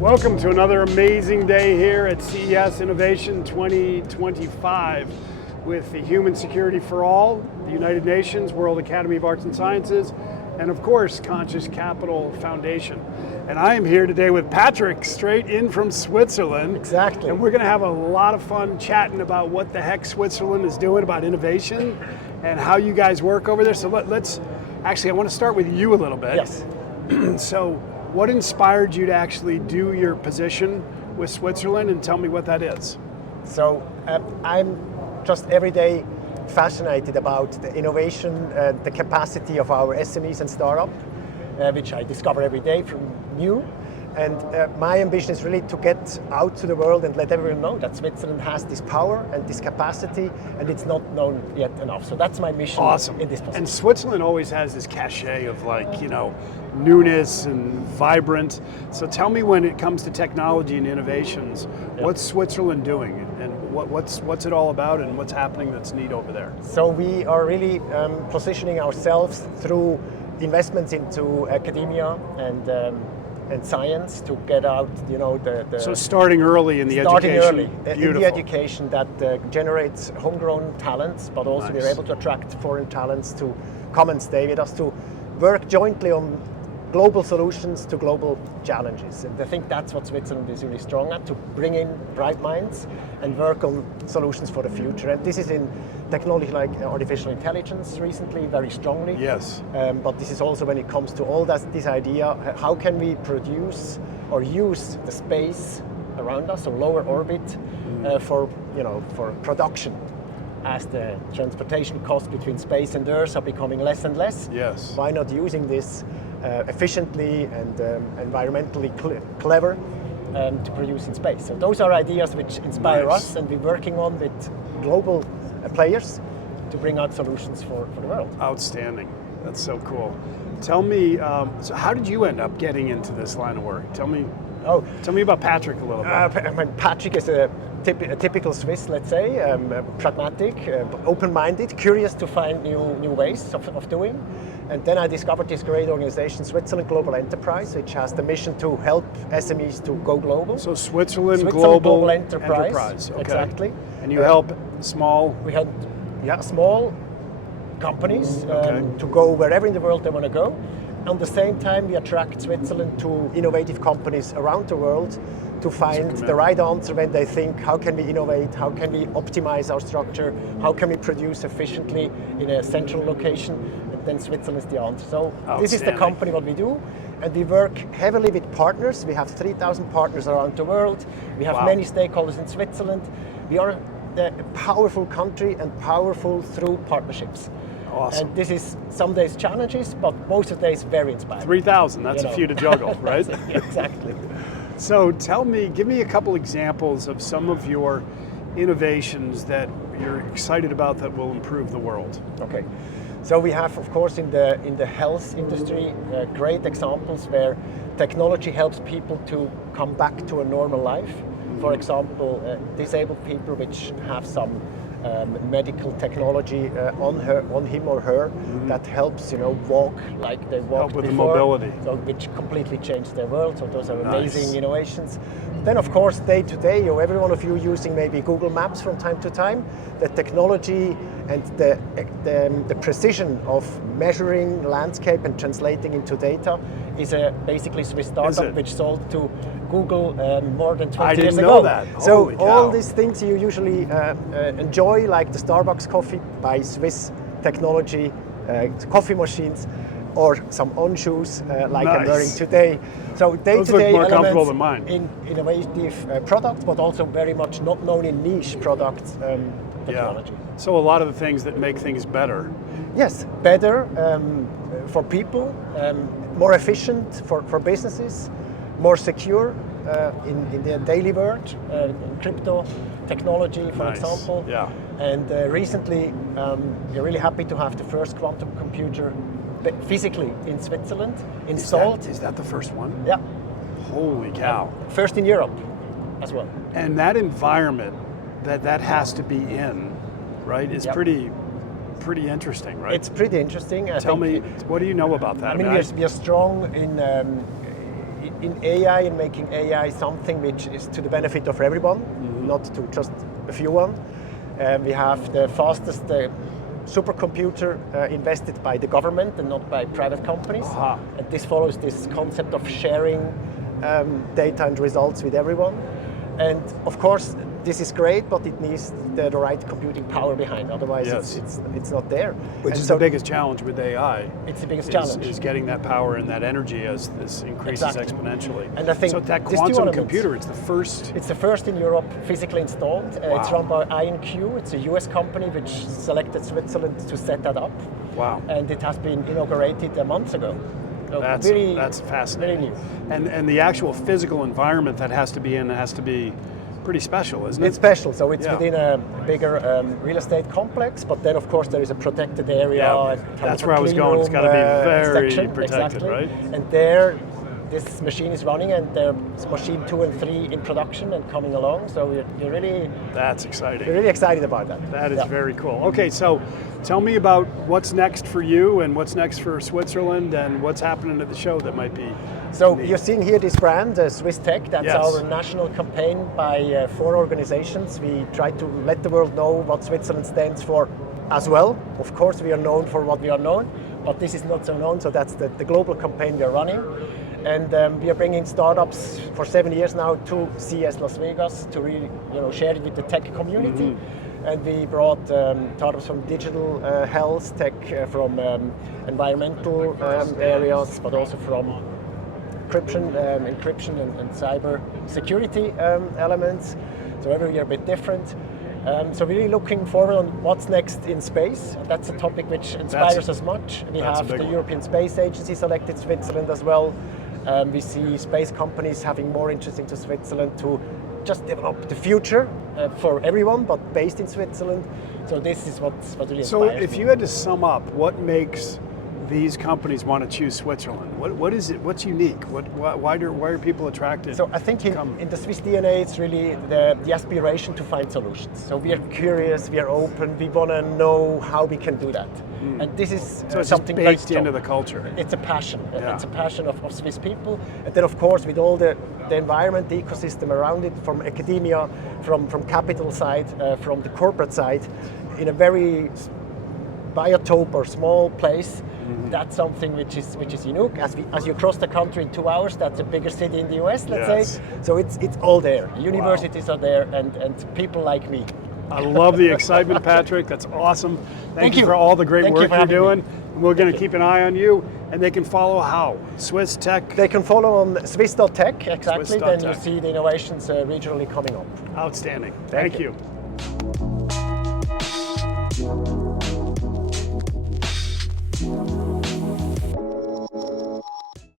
Welcome to another amazing day here at CES Innovation 2025 with the Human Security for All, the United Nations, World Academy of Arts and Sciences, and of course, Conscious Capital Foundation. And I am here today with Patrik, straight in from Switzerland. Exactly. And we're going to have a lot of fun chatting about what the heck Switzerland is doing about innovation and how you guys work over there. So let's, actually, I want to start with you a little bit. Yes. So, what inspired you to actually do your position with Switzerland, and tell me what that is? So I'm just every day fascinated about the innovation, the capacity of our SMEs and startup, which I discover every day from new. And my ambition is really to get out to the world and let everyone know that Switzerland has this power and this capacity, and it's not known yet enough. So that's my mission. Awesome. In this position. And Switzerland always has this cachet of, like, you know, newness and vibrant. So tell me, when it comes to technology and innovations, what's Switzerland doing, and what's it all about, and what's happening that's neat over there? So we are really positioning ourselves through investments into academia and science to get out, you know, So starting early in the education. Starting early in the education that generates homegrown talents, but also we're able to attract foreign talents to come and stay with us, to work jointly on global solutions to global challenges. And I think that's what Switzerland is really strong at, to bring in bright minds and work on solutions for the future. And this is in technology like artificial intelligence recently, very strongly. Yes. But this is also when it comes to all this idea, how can we produce or use the space around us, so lower orbit, for production, as the transportation costs between space and Earth are becoming less and less. Yes. Why not using this efficiently and environmentally clever to produce in space? So those are ideas which inspire us, and we're working on with global players to bring out solutions for the world. Outstanding. That's so cool. Tell me, so how did you end up getting into this line of work? Tell me about Patrik a little bit. Patrik is a typical Swiss, let's say, pragmatic, open-minded, curious to find new ways of doing. And then I discovered this great organization, Switzerland Global Enterprise, which has the mission to help SMEs to go global. So Switzerland Global Enterprise. Okay. Exactly. And you help small? We help small companies to go wherever in the world they want to go. At the same time, we attract Switzerland to innovative companies around the world to find the right answer when they think, how can we innovate, how can we optimize our structure, how can we produce efficiently in a central location, and then Switzerland is the answer. So this is the company, what we do, and we work heavily with partners. We have 3,000 partners around the world. We have many stakeholders in Switzerland. We are a powerful country, and powerful through partnerships. Awesome. And this is some days challenges, but most of the days very inspiring. 3,000, that's a few to juggle, right? Exactly. So give me a couple examples of some of your innovations that you're excited about that will improve the world. Okay. So we have, of course, in the health industry, great examples where technology helps people to come back to a normal life. For example, disabled people which have some medical technology on him or her that helps, walk like they walked with before. the mobility. So which completely changed their world. So those are amazing innovations. Then, of course, day to day, every one of you using maybe Google Maps from time to time. The technology and the precision of measuring landscape and translating into data is a basically Swiss startup which sold to Google more than 20 years ago. I didn't know that. So all these things you usually enjoy, like the Starbucks coffee by Swiss technology, coffee machines, or some on shoes like I'm wearing today. So day-to-day more comfortable elements than mine. In innovative products, but also very much not known in niche products technology. So a lot of the things that make things better. Yes, better for people, more efficient for businesses, more secure in their daily world, crypto technology, for example. Yeah. And recently, we're really happy to have the first quantum computer physically in Switzerland installed. Is that the first one? Yeah. Holy cow. First in Europe as well. And that environment that has to be in, right, is pretty interesting, right? It's pretty interesting. Tell me, what do you know about that? I mean, we are strong in in AI and making AI something which is to the benefit of everyone, not to just a few one. We have the fastest supercomputer invested by the government and not by private companies. And this follows this concept of sharing data and results with everyone. And of course, this is great, but it needs the right computing power behind. Otherwise, it's not there. Which is the biggest challenge with AI. It's the biggest challenge. Is getting that power and that energy as this increases exponentially. And I think so that quantum computer, it's the first. It's the first in Europe physically installed. It's run by INQ. It's a US company which selected Switzerland to set that up. Wow. And it has been inaugurated a month ago. So that's fascinating. Very new. And the actual physical environment that has to be in has to be pretty special, isn't it? It's special, so it's within a bigger real estate complex, but then of course there is a protected area. Yeah, that's where I was going. It's got to be very protected, right? And there, this machine is running, and there's machine 2 and 3 in production and coming along. So you're really that's exciting. We're really excited about that. That is very cool. Okay, so tell me about what's next for you and what's next for Switzerland and what's happening at the show that might be. So you're seeing here this brand, SwissTech. That's our national campaign by 4 organizations. We try to let the world know what Switzerland stands for as well. Of course, we are known for what we are known, but this is not so known. So that's the global campaign we are running. And we are bringing startups for 7 years now to CES Las Vegas to really share it with the tech community. And we brought startups from digital health, tech, from environmental areas, but also from encryption and cyber security elements. So every year a bit different. So really looking forward on what's next in space. That's a topic which inspires us much. We have the European Space Agency selected Switzerland as well. We see space companies having more interest into Switzerland to just develop the future for everyone, but based in Switzerland. So this is what really inspires me. So if you had to sum up what makes these companies want to choose Switzerland, what is it? What's unique? Why are people attracted? So I think in the Swiss DNA, it's really the aspiration to find solutions. So we are curious, we are open, we want to know how we can do that. And this is something baked into the culture. It's a passion. It's a passion of Swiss people. And then of course with all the environment, the ecosystem around it, from academia, from capital side, from the corporate side, in a very biotope or small place, that's something which is unique. As you cross the country in 2 hours, that's a bigger city in the US, let's say. So it's all there. Universities are there, and people like me. I love the excitement, Patrik. That's awesome. Thank you for all the great work you're doing. We're going to keep an eye on you, and they can follow how? SwissTech? They can follow on Swiss.tech, exactly. Swiss.tech. Then you see the innovations regionally coming up. Outstanding. Thank you.